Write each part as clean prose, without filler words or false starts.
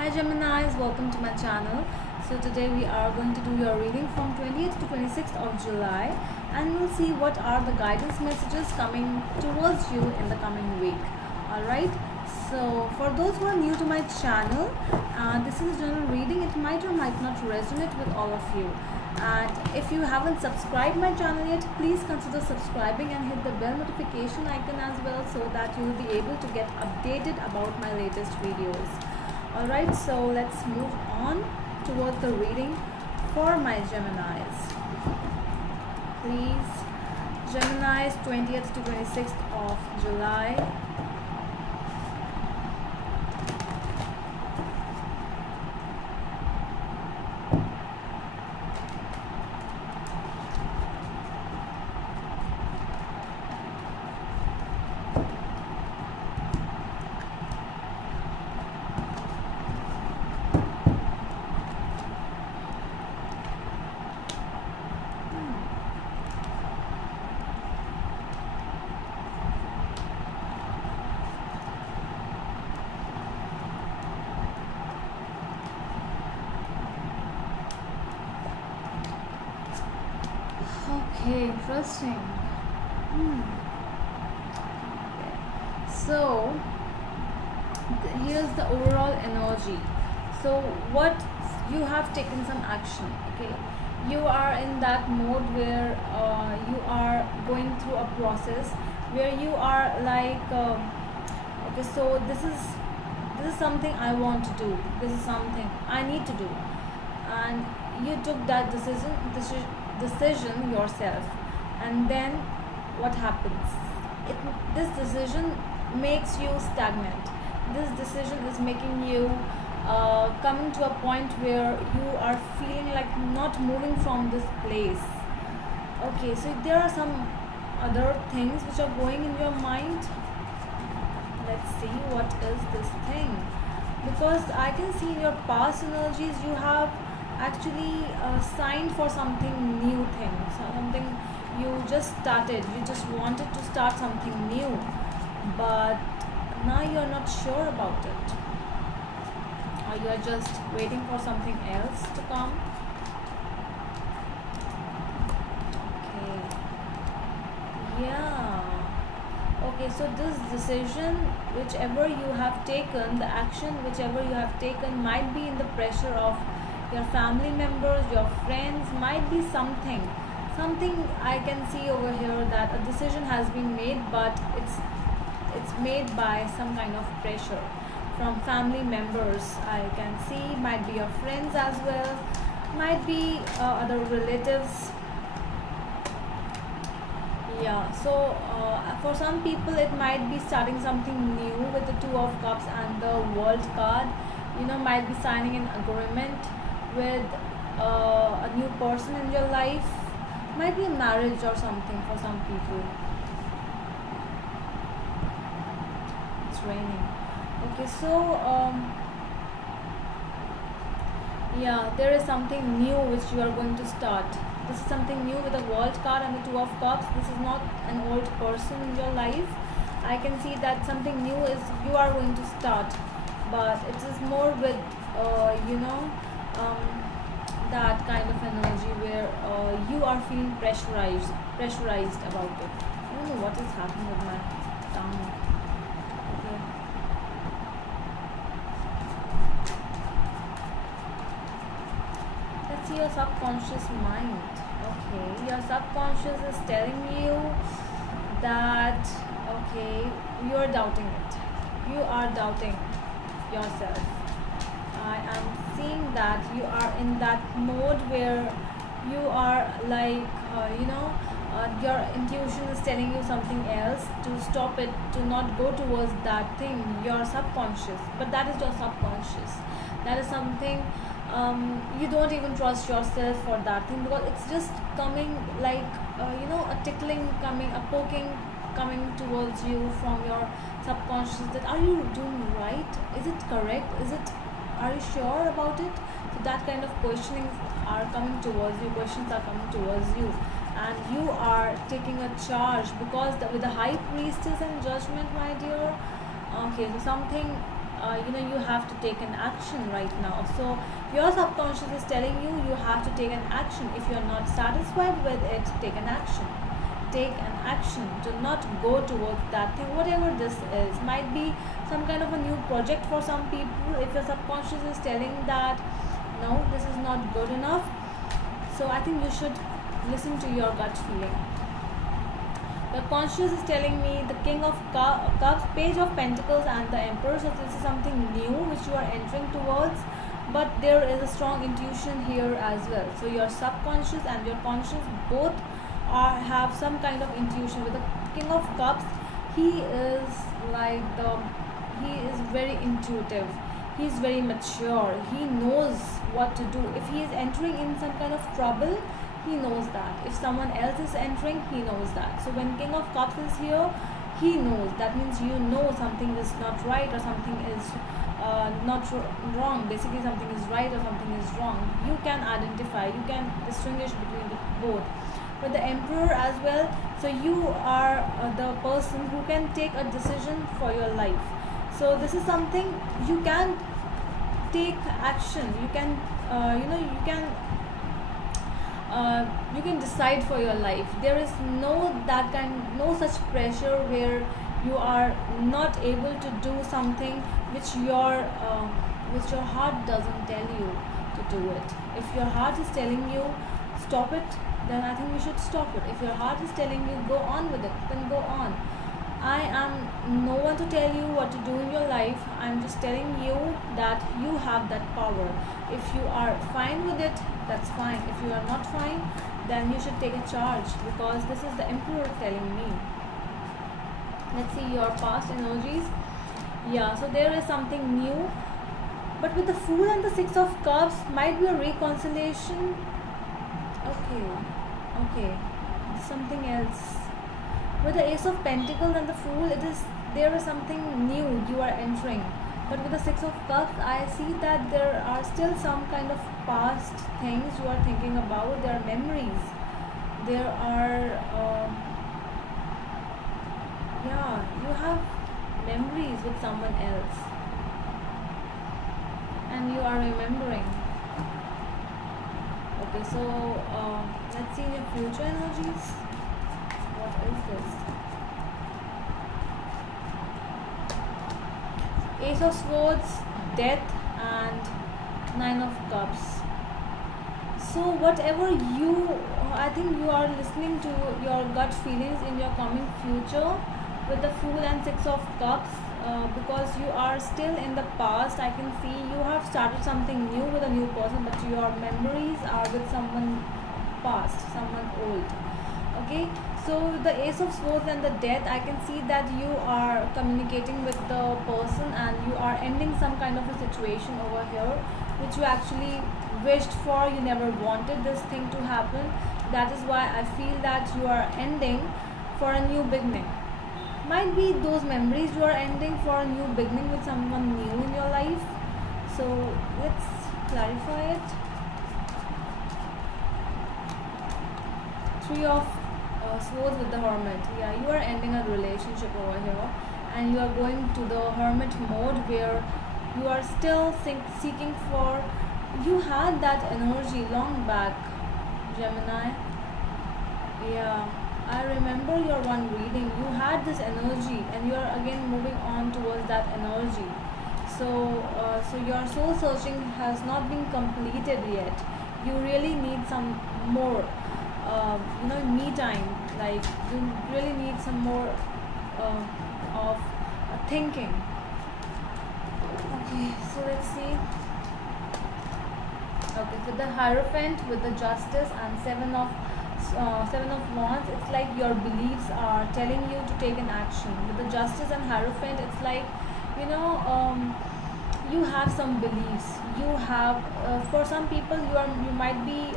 Hi Geminis, welcome to my channel. So today we are going to do your reading from 20th to 26th of July, and we'll see what are the guidance messages coming towards you in the coming week. Alright, so for those who are new to my channel, this is a general reading. It might or might not resonate with all of you. And if you haven't subscribed my channel yet, please consider subscribing and hit the bell notification icon as well, so that you will be able to get updated about my latest videos. Alright, so let's move on towards the reading for my Geminis. Please, Geminis, 20th to 26th of July. Okay, interesting. Okay. So here's the overall energy. So what, you have taken some action. Okay, you are in that mode where you are going through a process where you are like okay, so this is something I want to do, this is something I need to do, and you took that decision yourself. And then what happens? This decision makes you stagnant. This decision is making you coming to a point where you are feeling like not moving from this place. Okay, so there are some other things which are going in your mind. Let's see what is this thing, because I can see in your past energies you have actually signed for something new thing, something you just started, you just wanted to start something new, but now you're not sure about it, or you're just waiting for something else to come. Okay, yeah, okay, so this decision, whichever you have taken, the action whichever you have taken, might be in the pressure of your family members, your friends, might be something I can see over here, that a decision has been made, but it's made by some kind of pressure from family members. I can see might be your friends as well, might be other relatives. Yeah, so for some people it might be starting something new with the Two of Cups and the World card. You know, might be signing an agreement with a new person in your life, might be a marriage or something for some people. It's raining. Okay, so yeah, there is something new which you are going to start. This is something new with the World card and the Two of Cups. This is not an old person in your life. I can see that something new is you are going to start, but it is more with you know, that kind of energy where you are feeling pressurized about it. I don't know what is happening with my tongue. Okay. Let's see your subconscious mind. Okay, your subconscious is telling you that, okay, you are doubting it, you are doubting yourself. I am seeing that you are in that mode where you are like you know, your intuition is telling you something else, to stop it, to not go towards that thing, your subconscious. But that is your subconscious, that is something you don't even trust yourself for that thing, because it's just coming like you know, a tickling coming, a poking coming towards you from your subconscious, that are you doing right, is it correct, is it, are you sure about it? So that kind of questionings are coming towards you, questions are coming towards you, and you are taking a charge, because with the High Priestess and Judgment, my dear, okay, so something you have to take an action right now. So your subconscious is telling you you have to take an action. If you're not satisfied with it, take an action. Take an action. Do not go towards that thing, whatever this is. Might be some kind of a new project for some people. If your subconscious is telling that no, this is not good enough, so I think you should listen to your gut feeling. The conscious is telling me the King of Cups, Page of Pentacles, and the Emperor. So this is something new which you are entering towards, but there is a strong intuition here as well. So your subconscious and your conscious both have some kind of intuition. With the King of Cups, he is very intuitive. He is very mature. He knows what to do. If he is entering in some kind of trouble, he knows that. If someone else is entering, he knows that. So when King of Cups is here, he knows. That means you know something is not right or something is not wrong. Basically something is right or something is wrong. You can identify, you can distinguish between the both. With the Emperor as well, so you are the person who can take a decision for your life. So this is something you can take action. You can you can decide for your life. There is no such pressure where you are not able to do something which your heart doesn't tell you to do it. If your heart is telling you stop it, then I think you should stop it. If your heart is telling you go on with it, then go on. I am no one to tell you what to do in your life. I'm just telling you that you have that power. If you are fine with it, that's fine. If you are not fine, then you should take a charge, because this is the Emperor telling me. Let's see your past energies. Yeah, so there is something new, but with the Fool and the Six of Cups, might be a reconciliation. Okay, something else. With the Ace of Pentacles and the Fool, there is something new you are entering. But with the Six of Cups, I see that there are still some kind of past things you are thinking about. There are memories. There are you have memories with someone else, and you are remembering. Okay, so let's see your future energies. What is this? Ace of Swords, Death, and Nine of Cups. So whatever I think you are listening to your gut feelings in your coming future with the Fool and Six of Cups, because you are still in the past. I can see you have started something new with a new person, but your memories are with someone past, someone old. Okay, so with the Ace of Swords and the Death, I can see that you are communicating with the person and you are ending some kind of a situation over here which you actually wished for. You never wanted this thing to happen. That is why I feel that you are ending for a new beginning. Might be those memories you are ending for a new beginning with someone new in your life. So let's clarify it. Three of Swords with the Hermit. Yeah, you are ending a relationship over here, and you are going to the Hermit mode where you are still seeking for. You had that energy long back, Gemini. Yeah, I remember your one reading. You had this energy, and you are again moving on towards that energy. So, so your soul searching has not been completed yet. You really need some more. Me time. Like you really need some more of thinking. Okay, so let's see. Okay, so the Hierophant with the Justice and Seven of Wands, it's like your beliefs are telling you to take an action. With the Justice and Hierophant, it's like you have some beliefs. You have for some people you might be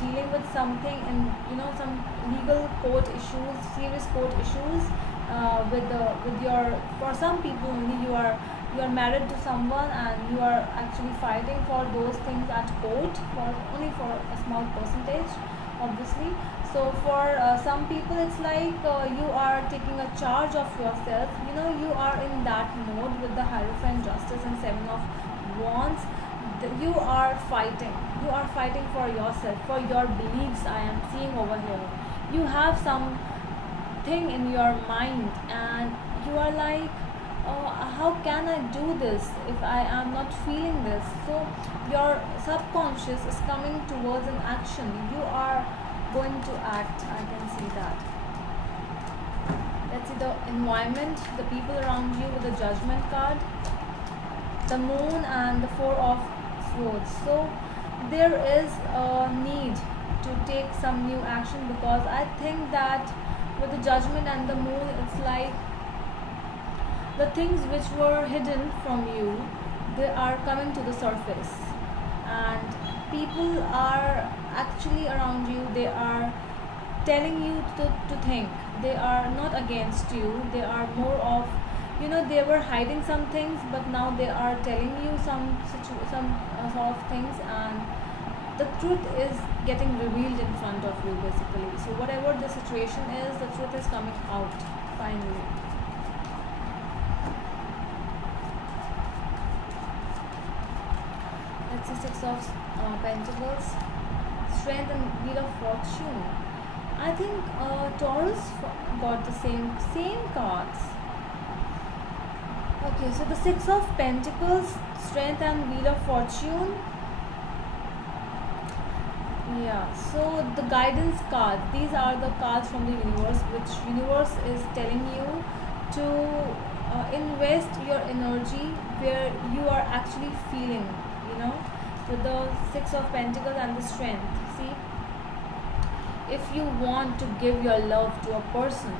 dealing with something in some legal court issues, serious court issues for some people only you are married to someone and you are actually fighting for those things at court, for only for a small percentage, obviously. So for some people, it's like you are taking a charge of yourself. You know, you are in that mode with the Hierophant Justice and Seven of Wands. You are fighting. You are fighting for yourself, for your beliefs. I am seeing over here. You have something in your mind, and you are like, how can I do this if I am not feeling this? So your subconscious is coming towards an action. You are going to act. I can see that. Let's see the environment, the people around you with the Judgment card, the Moon, and the Four of Swords. So there is a need to take some new action, because I think that with the Judgment and the Moon, it's like the things which were hidden from you, they are coming to the surface, and people are actually around you. They are telling you to think. They are not against you. They are more of, you know, they were hiding some things, but now they are telling you some sort of things, and the truth is getting revealed in front of you basically. So whatever the situation is, the truth is coming out finally. Let's see, Six of Pentacles, Strength and Wheel of Fortune. I think Taurus got the same cards. Okay, so the Six of Pentacles, Strength and Wheel of Fortune. Yeah, so the guidance card. These are the cards from the universe, which universe is telling you to invest your energy where you are actually feeling. You know, with the Six of Pentacles and the Strength. See, if you want to give your love to a person,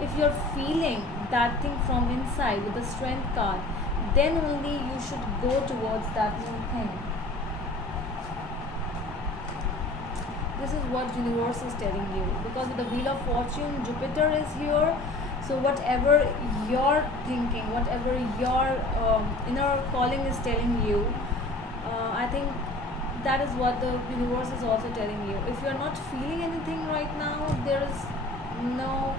if you're feeling that thing from inside with the Strength card, then only you should go towards that new thing. This is what universe is telling you, because with the Wheel of Fortune, Jupiter is here. So whatever you're thinking, whatever your inner calling is telling you, I think that is what the universe is also telling you. If you're not feeling anything right now, there is no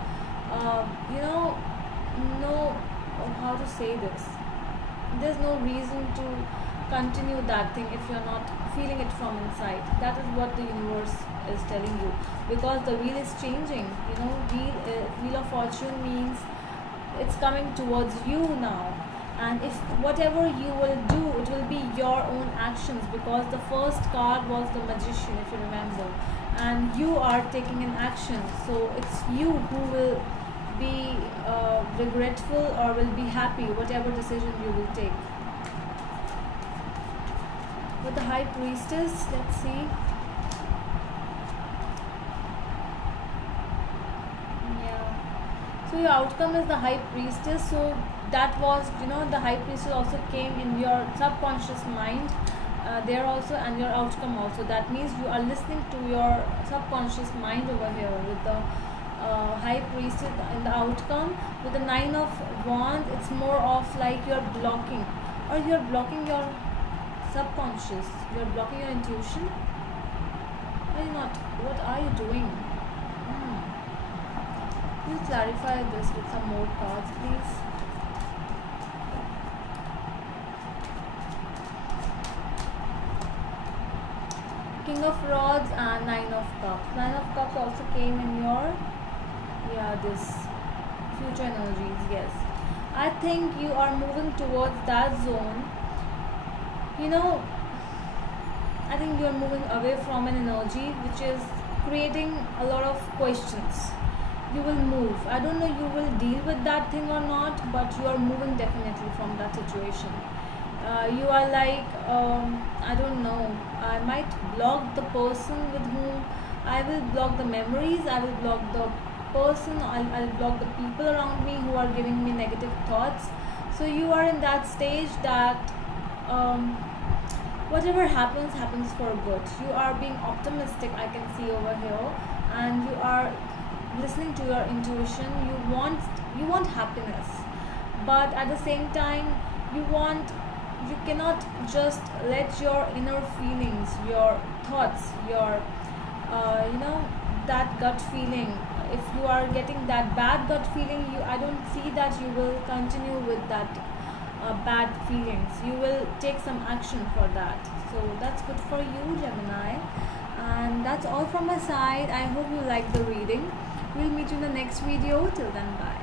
how to say this, there's no reason to continue that thing if you're not feeling it from inside. That is what the universe is telling you, because the wheel is changing. You know, Wheel of Fortune means it's coming towards you now, and if whatever you will do, it will be your own actions, because the first card was the Magician, if you remember, and you are taking an action. So it's you who will be regretful or will be happy, whatever decision you will take. With the High Priestess, let's see. Yeah, so your outcome is the High Priestess. So that was, you know, the High Priestess also came in your subconscious mind there also, and your outcome also. That means you are listening to your subconscious mind over here with the High Priestess in the outcome. With the Nine of Wands, it's more of like you're blocking, or you're blocking your subconscious, you're blocking your intuition. Are you not? What are you doing? Please clarify this with some more cards, please. King of Rods and Nine of Cups. Nine of Cups also came in your, this future energies. Yes, I think you are moving towards that zone. You know, I think you are moving away from an energy which is creating a lot of questions. You will move. I don't know you will deal with that thing or not, but you are moving definitely from that situation. You are like, I don't know, I might block the person with whom, I will block the memories, I will block the person, I'll block the people around me who are giving me negative thoughts. So you are in that stage that whatever happens for good. You are being optimistic, I can see over here, and you are listening to your intuition. You want happiness, but at the same time you cannot just let your inner feelings, your thoughts, your that gut feeling, if you are getting that bad gut feeling, I don't see that you will continue with that bad feelings. You will take some action for that. So that's good for you, Gemini. And that's all from my side. I hope you like the reading. We'll meet you in the next video. Till then, bye.